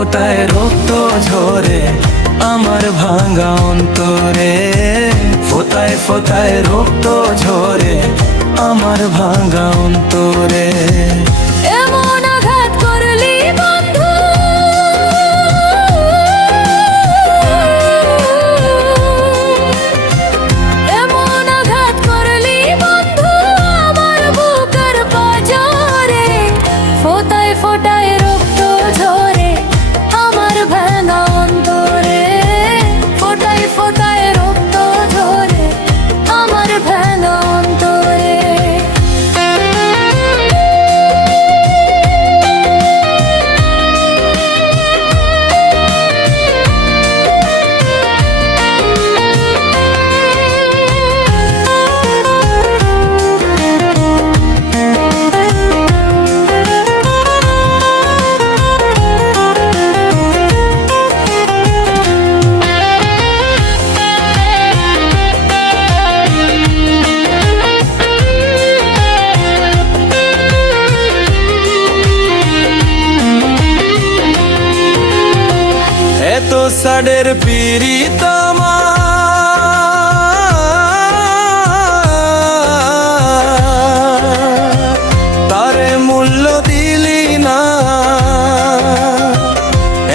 ফোটায় রক্ত ঝরে আমার ভাঙা অন্তরে, ফোটায় ফোটায় রক্ত ঝরে আমার ভাঙা অন্তরে। এমন আঘাত করলি বন্ধু, এমন আঘাত করলি বন্ধু আমার বুকের পাঁজরে, ফোটায় ফোটায় রক্ত ঝরে আমার ভাঙা অন্তরে, ফোটায় ফোটায় রক্ত ঝরে আমার ভাঙা অন্তরে। এত সাডের পীড়িত তারে মূল্য দিলি না,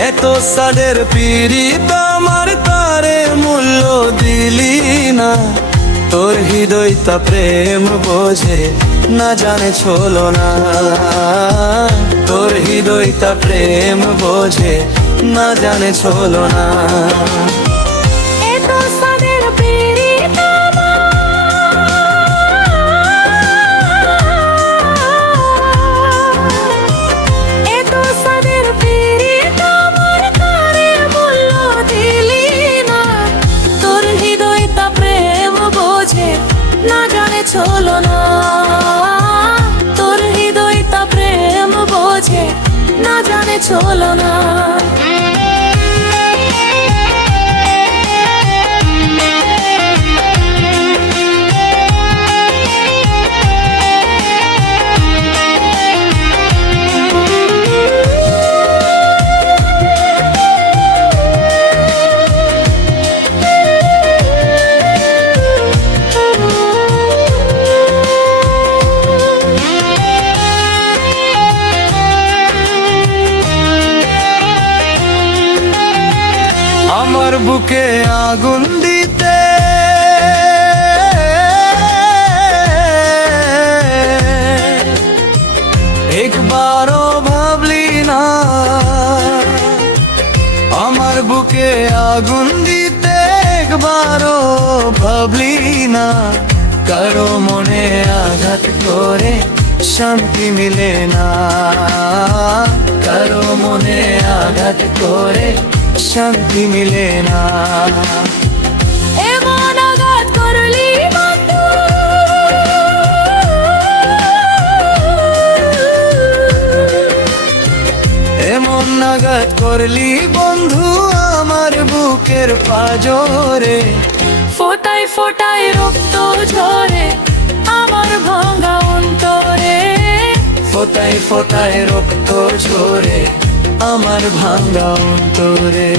এত সাডের পীড়িত আমার তারে মূল্য দিলি না। তোর হৃদয়টা প্রেম বোঝে না জানে ছোলো না, তোর হৃদয়টা প্রেম বোঝে না জানে ছোলো না। এত সাদের পীড়িত এত সাদের পীড়িত আমার তারে মূল্য দিলি না, তোর হৃদয়টা প্রেম বোঝে না জানে ছোলো না, তোর হৃদয়টা প্রেম বোঝে না জানে ছোলো না। আমার বুকে আগুন দিতে একবারও ভাবলি না, আমার বুকে আগুন দিতে একবারও ভাবলি না। কারো মনে আঘাত করে শান্তি মিলে না, কারো মনে আঘাত করে শান্তি মিলে না। এমন আঘাত করলি বন্ধু, এমন আঘাত করলি বন্ধু আমার বুকের পাঁজরে, ফোটায় ফোটায় রক্ত ঝরে আমার ভাঙা অন্তরে, ফোটায় ফোটায় রক্ত ঝরে আমার ভাঙা অন্তরে।